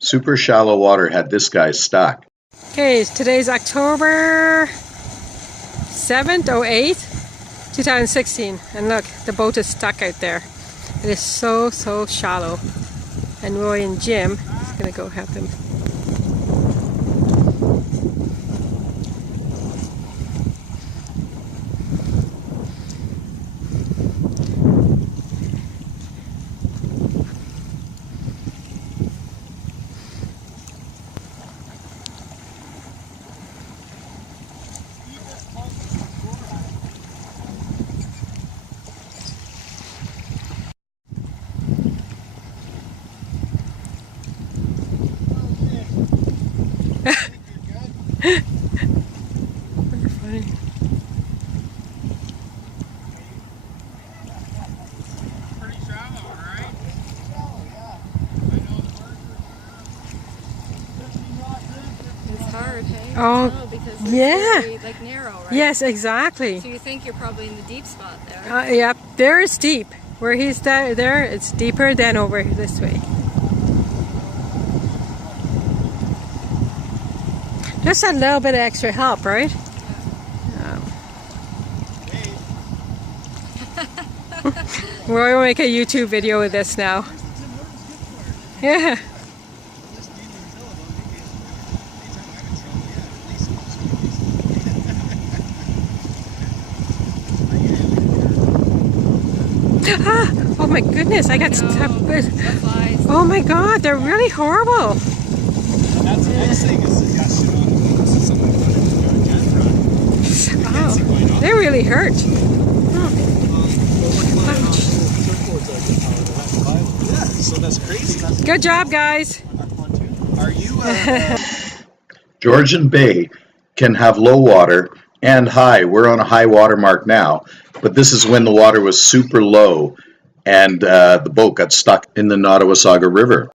Super shallow water had this guy stuck. Okay, today's October 7th or 8th, 2016. And look, the boat is stuck out there. It is so shallow. And Roy and Jim is going to go help him. Funny. Pretty shallow, right? It's hard, hey? Oh, No, because it's yeah. very, like, narrow, right? Yes, exactly. So you think you're probably in the deep spot there. Yep, there is deep. Where he's there, it's deeper than over this way. Just a little bit of extra help, right? Roy will make a YouTube video with this now. Yeah. Ah, oh my goodness, I got stuck with. Oh my god, they're really horrible. That's the next thing is suggestion on it. This is something that Oh, they really hurt. Yeah, so that's crazy. Good job, guys. Are you Georgian Bay can have low water and high. We're on a high water mark now, but this is when the water was super low and the boat got stuck in the Nottawasaga River.